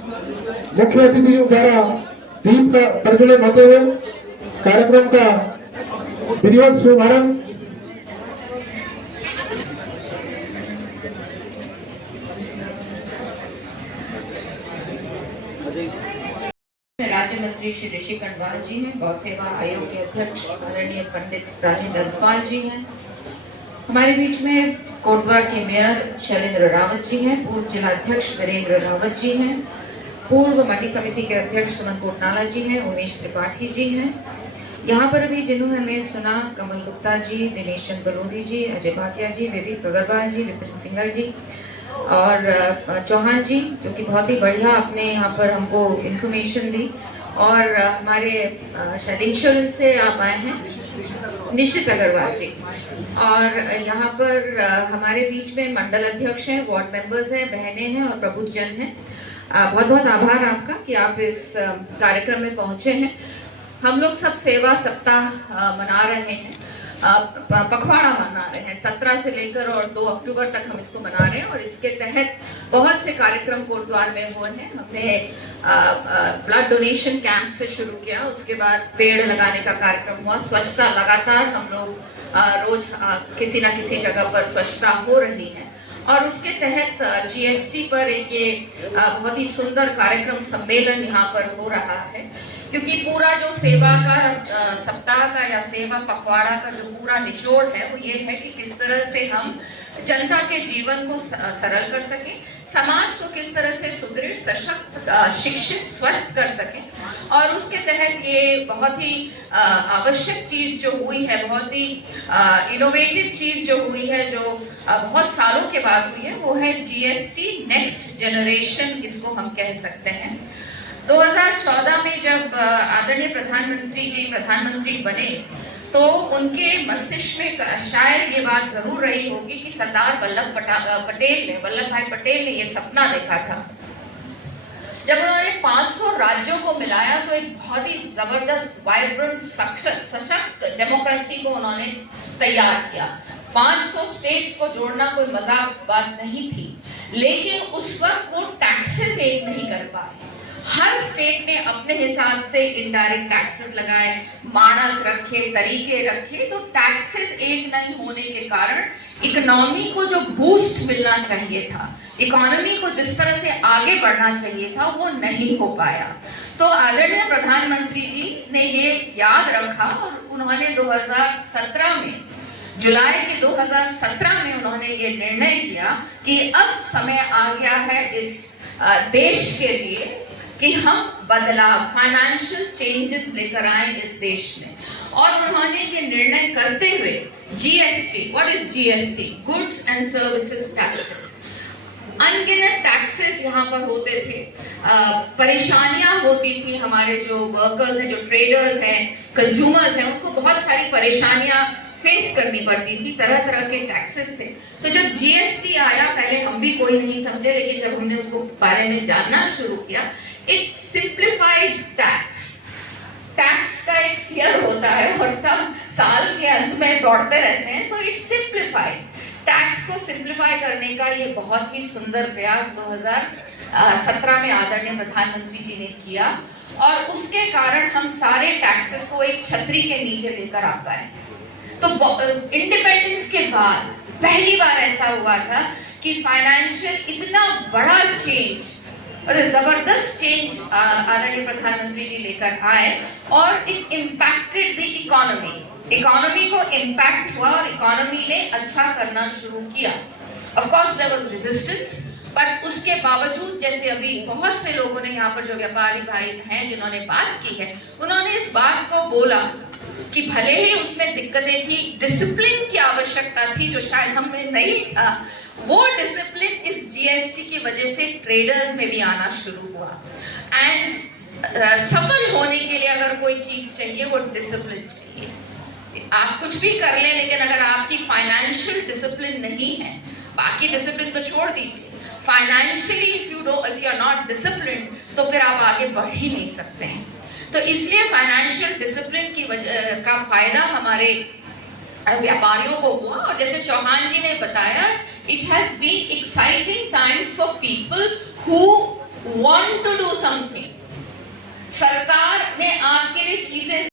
मुख्य अतिथियों द्वारा दीप का प्रज्वलन होते हुए कार्यक्रम का विधिवत शुभारंभ। राज्य मंत्री श्री ऋषि खंडवाल जी हैं, गौ सेवा आयोग के अध्यक्ष आदरणीय पंडित राजेंद्र अर्थवाल जी हैं, हमारे बीच में कोटद्वार के मेयर शैलेंद्र रावत जी हैं, पूर्व जिलाध्यक्ष वीरेंद्र रावत जी हैं, पूर्व मंडी समिति के अध्यक्ष सुमन कोटनाला जी हैं, उमेश त्रिपाठी जी हैं। यहाँ पर अभी जिन्होंने हमें सुना कमल गुप्ता जी, दिनेश चंद बलोदी जी, अजय भाटिया जी, विवेक अग्रवाल जी, विपिन सिंघल जी और चौहान जी, जो कि बहुत ही बढ़िया अपने यहाँ पर हमको इन्फॉर्मेशन दी। और हमारे शायद इंश्योरेंस से आप आए हैं निश्चित अग्रवाल जी। और यहाँ पर हमारे बीच में मंडल अध्यक्ष हैं, वार्ड मेंबर्स हैं, बहनें हैं और प्रबुद्ध जन हैं। बहुत बहुत आभार आपका कि आप इस कार्यक्रम में पहुँचे हैं। हम लोग सब सेवा सप्ताह मना रहे हैं, पखवाड़ा मना रहे हैं, 17 से लेकर और 2 अक्टूबर तक हम इसको मना रहे हैं। और इसके तहत बहुत से कार्यक्रम कोटद्वार में हुए हैं। हमने ब्लड डोनेशन कैंप से शुरू किया, उसके बाद पेड़ लगाने का कार्यक्रम हुआ, स्वच्छता लगातार हम लोग रोज किसी ना किसी जगह पर स्वच्छता हो रही है। और उसके तहत जीएसटी पर एक ये बहुत ही सुंदर कार्यक्रम सम्मेलन यहाँ पर हो रहा है, क्योंकि पूरा जो सेवा का सप्ताह का या सेवा पखवाड़ा का जो पूरा निचोड़ है वो ये है कि किस तरह से हम जनता के जीवन को सरल कर सकें, समाज को किस तरह से सुदृढ़, सशक्त, शिक्षित, स्वस्थ कर सकें। और उसके तहत ये बहुत ही आवश्यक चीज जो हुई है, बहुत ही इनोवेटिव चीज जो हुई है, जो बहुत सालों के बाद हुई है, वो है जीएसटी नेक्स्ट जनरेशन, इसको हम कह सकते हैं। 2014 में जब आदरणीय प्रधानमंत्री जी प्रधानमंत्री बने तो उनके मस्तिष्क में शायद ये बात जरूर रही होगी कि सरदार वल्लभ भाई पटेल ने ये सपना देखा था। जब उन्होंने 500 राज्यों को मिलाया तो एक बहुत ही जबरदस्त, वाइब्रेंट, सशक्त डेमोक्रेसी को उन्होंने तैयार किया। 500 स्टेट्स को जोड़ना कोई मजाक बात नहीं थी, लेकिन उस वक्त वो टैक्सेस एक नहीं कर पाए। हर स्टेट ने अपने हिसाब से इनडायरेक्ट टैक्सेस लगाए, मानक रखे, तरीके रखे, तो टैक्सेस एक नहीं होने के कारण इकोनॉमी को जो बूस्ट मिलना चाहिए था, इकोनॉमी को जिस तरह से आगे बढ़ना चाहिए था, वो नहीं हो पाया। तो आदरणीय प्रधानमंत्री जी ने ये याद रखा और उन्होंने 2017 में, जुलाई के 2017 में उन्होंने ये निर्णय किया कि अब समय आ गया है इस देश के लिए कि हम बदलाव, फाइनेंशियल चेंजेस लेकर आए इस देश में। और उन्होंने ये निर्णय करते हुए GST, what is GST? Goods and services taxes. अनगिनत टैक्सेस यहाँ पर होते थे, परेशानियां होती थी। हमारे जो वर्कर्स हैं, जो ट्रेडर्स हैं, कंज्यूमर्स हैं, उनको बहुत सारी परेशानियां फेस करनी पड़ती थी, तरह तरह के टैक्सेस थे। तो जब जीएसटी आया, पहले हम भी कोई नहीं समझे, लेकिन जब हमने उसको बारे में जानना शुरू किया, एक सिंप्लीफाइड टैक्स का एक फियर होता है और सब साल के अंत में दौड़ते रहते हैं। सो इट्स सिंप्लीफाइड टैक्स को सिंप्लीफाई करने का ये बहुत ही सुंदर प्रयास 2017 में आदरणीय प्रधानमंत्री जी ने किया। और उसके कारण हम सारे टैक्सेस को एक छतरी के नीचे लेकर आ पाए। तो इंडिपेंडेंस के बाद पहली बार ऐसा हुआ था कि फाइनेंशियल इतना बड़ा चेंज और जबरदस्त चेंज आदरणीय प्रधानमंत्री जी लेकर आए और इट इम्पैक्टेड द इकोनॉमी को इम्पैक्ट हुआ और इकोनॉमी ने अच्छा करना शुरू किया। Of course there was resistance, but उसके बावजूद, जैसे अभी बहुत से लोगों ने यहाँ पर जो व्यापारी भाई हैं जिन्होंने बात की है, उन्होंने इस बात को बोला कि भले ही उसमें दिक्कतें थी, डिसिप्लिन की आवश्यकता थी जो शायद हम में नहीं था, वो डिसिप्लिन इस जीएसटी की वजह से ट्रेडर्स में भी आना शुरू हुआ। एंड सफल होने के लिए अगर कोई चीज चाहिए वो डिसिप्लिन चाहिए। आप कुछ भी कर लें, लेकिन अगर आपकी फाइनेंशियल डिसिप्लिन नहीं है, बाकी डिसिप्लिन तो छोड़ दीजिए, financially if you are not discipline, तो फिर आप आगे बढ़ ही नहीं सकते हैं। तो इसलिए फाइनेंशियल डिसिप्लिन की वजह का फायदा हमारे व्यापारियों को हुआ। और जैसे चौहान जी ने बताया, it has been exciting times for people who want to do something, सरकार ने आपके लिए चीजें